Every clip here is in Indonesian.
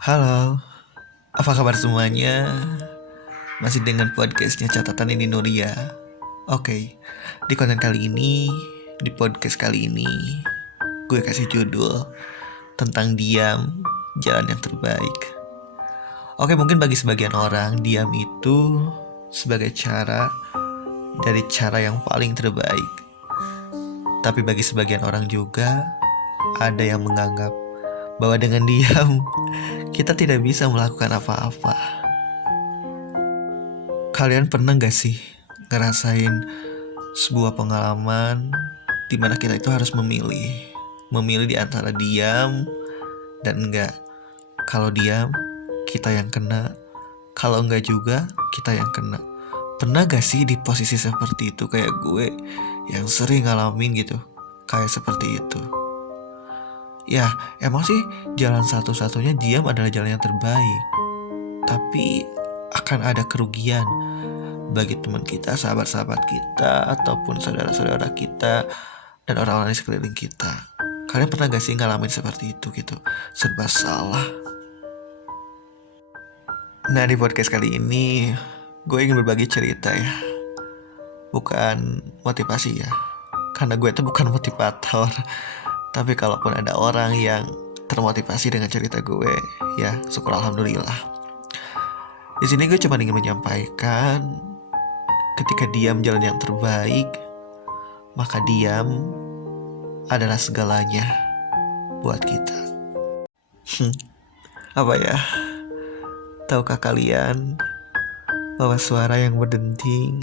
Halo, apa kabar semuanya? Masih dengan podcastnya Catatan Ini Nuria. Oke, di konten kali ini, di podcast kali ini, gue kasih judul tentang diam, jalan yang terbaik. Oke, mungkin bagi sebagian orang, diam itu sebagai cara dari cara yang paling terbaik. Tapi bagi sebagian orang juga, ada yang menganggap bahwa dengan diam, kita tidak bisa melakukan apa-apa. Kalian pernah gak sih ngerasain sebuah pengalaman di mana kita itu harus memilih di antara diam dan enggak. Kalau diam, kita yang kena. Kalau enggak juga, kita yang kena. Pernah gak sih di posisi seperti itu kayak gue yang sering ngalamin gitu, kayak seperti itu? Ya, emang sih jalan satu-satunya diam adalah jalan yang terbaik. Tapi akan ada kerugian bagi teman kita, sahabat-sahabat kita, ataupun saudara-saudara kita, dan orang-orang di sekeliling kita. Kalian pernah gak sih ngalamin seperti itu gitu? Serba salah. Nah, di podcast kali ini gue ingin berbagi cerita ya. Bukan motivasi ya. Karena gue tuh bukan motivator. Tapi kalaupun ada orang yang termotivasi dengan cerita gue, ya syukur alhamdulillah. Di sini gue cuma ingin menyampaikan, ketika diam jalan yang terbaik, maka diam adalah segalanya buat kita. Apa ya? Tahukah kalian bahwa suara yang berdenting,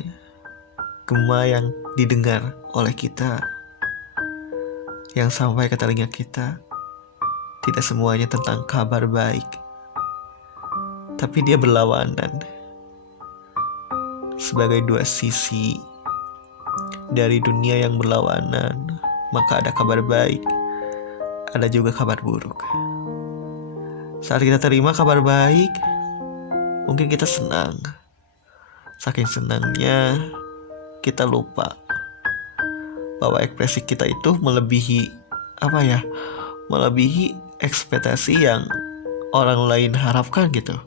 gema yang didengar oleh kita, yang sampai ke telinga kita, tidak semuanya tentang kabar baik, tapi dia berlawanan. Sebagai dua sisi dari dunia yang berlawanan, maka ada kabar baik, ada juga kabar buruk. Saat kita terima kabar baik, mungkin kita senang. Saking senangnya, kita lupa bahwa ekspresi kita itu melebihi melebihi ekspektasi yang orang lain harapkan gitu,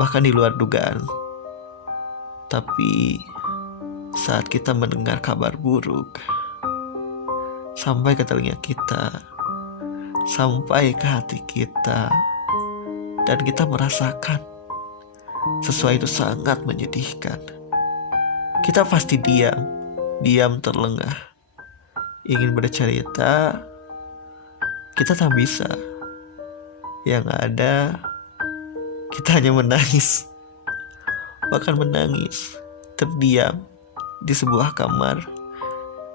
bahkan di luar dugaan. Tapi saat kita mendengar kabar buruk sampai ke telinga kita, sampai ke hati kita, dan kita merasakan sesuatu itu sangat menyedihkan, kita pasti diam terlengah. Ingin bercerita, kita tak bisa. Yang ada, kita hanya menangis. Bahkan menangis, terdiam di sebuah kamar,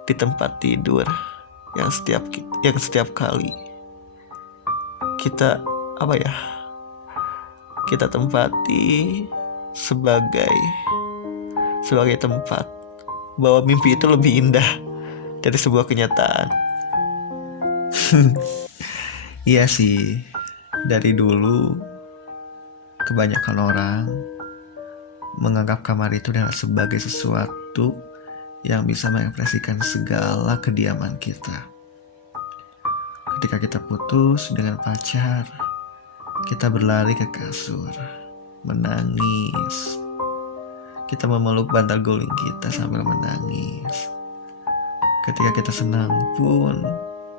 di tempat tidur yang setiap kali kita kita tempati sebagai tempat bahwa mimpi itu lebih indah dari sebuah kenyataan. Iya sih, dari dulu kebanyakan orang menganggap kamar itu adalah sebagai sesuatu yang bisa mengekspresikan segala kediaman kita. Ketika kita putus dengan pacar, kita berlari ke kasur, menangis. Kita memeluk bantal guling kita sambil menangis. Ketika kita senang pun,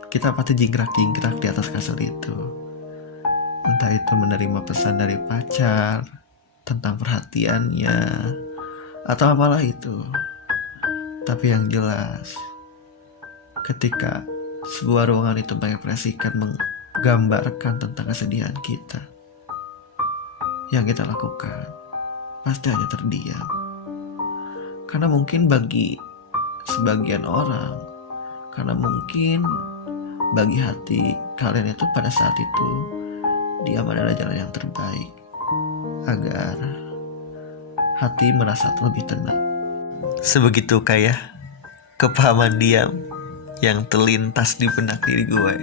kita pasti jingkrak-jingkrak di atas kasur itu. Entah itu menerima pesan dari pacar tentang perhatiannya, atau apalah itu. Tapi yang jelas, ketika sebuah ruangan itu mengekspresikan, menggambarkan tentang kesedihan kita, yang kita lakukan pasti hanya terdiam. Karena mungkin bagi sebagian orang, karena mungkin bagi hati kalian itu pada saat itu, diam adalah jalan yang terbaik agar hati merasa lebih tenang. Sebegitu kaya kepahaman diam yang terlintas di benak diri gue.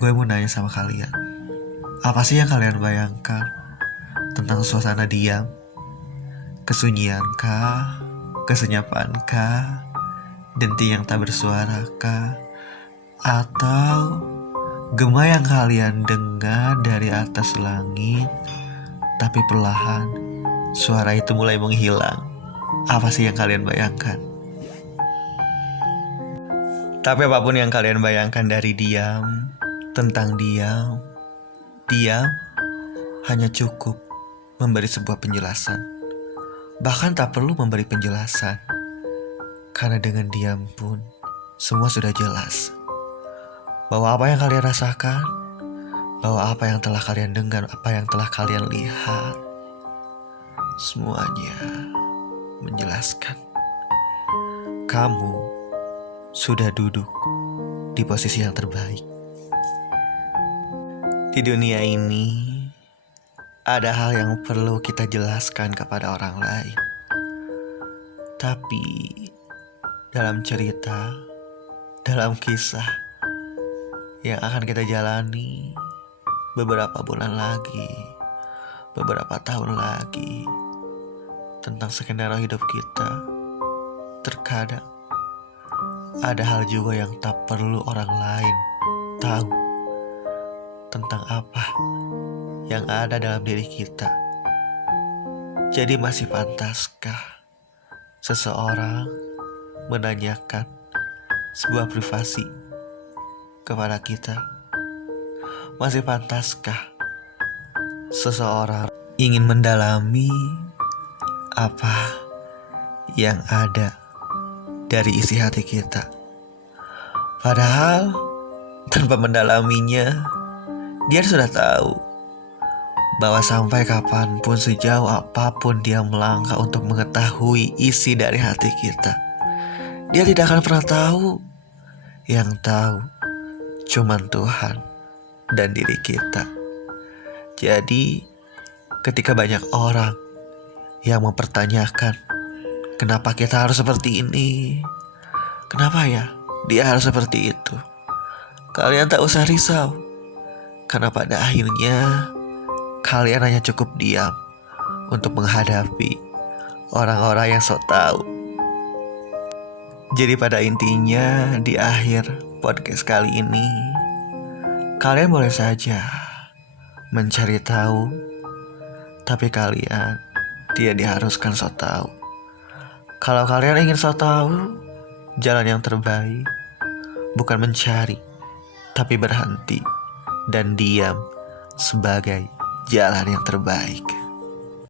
Gue mau nanya sama kalian, apa sih yang kalian bayangkan tentang suasana diam? Kesunyiankah? Kesenyapankah? Denting yang tak bersuarakah? Atau Gema yang kalian dengar dari atas langit, tapi perlahan suara itu mulai menghilang. Apa sih yang kalian bayangkan? Tapi apapun yang kalian bayangkan dari diam, tentang diam hanya cukup memberi sebuah penjelasan. Bahkan tak perlu memberi penjelasan, karena dengan diam pun semua sudah jelas. Bahwa apa yang kalian rasakan, bahwa apa yang telah kalian dengar, apa yang telah kalian lihat, semuanya menjelaskan. Kamu sudah duduk di posisi yang terbaik. Di dunia ini ada hal yang perlu kita jelaskan kepada orang lain. Tapi dalam cerita, dalam kisah yang akan kita jalani beberapa bulan lagi, beberapa tahun lagi, tentang skenario hidup kita, terkadang ada hal juga yang tak perlu orang lain tahu tentang apa yang ada dalam diri kita. Jadi masih pantaskah seseorang menanyakan sebuah privasi kepada kita? Masih pantaskah seseorang ingin mendalami apa yang ada dari isi hati kita? Padahal tanpa mendalaminya, dia sudah tahu bahwa sampai kapanpun, sejauh apapun dia melangkah untuk mengetahui isi dari hati kita, dia tidak akan pernah tahu. Yang tahu cuman Tuhan dan diri kita. Jadi ketika banyak orang yang mempertanyakan, kenapa kita harus seperti ini? Kenapa ya dia harus seperti itu? Kalian tak usah risau, karena pada akhirnya kalian hanya cukup diam untuk menghadapi orang-orang yang sok tahu. Jadi pada intinya, di akhir podcast kali ini, kalian boleh saja mencari tahu, tapi kalian tidak diharuskan sok tahu. Kalau kalian ingin sok tahu, jalan yang terbaik bukan mencari, tapi berhenti dan diam sebagai jalan yang terbaik.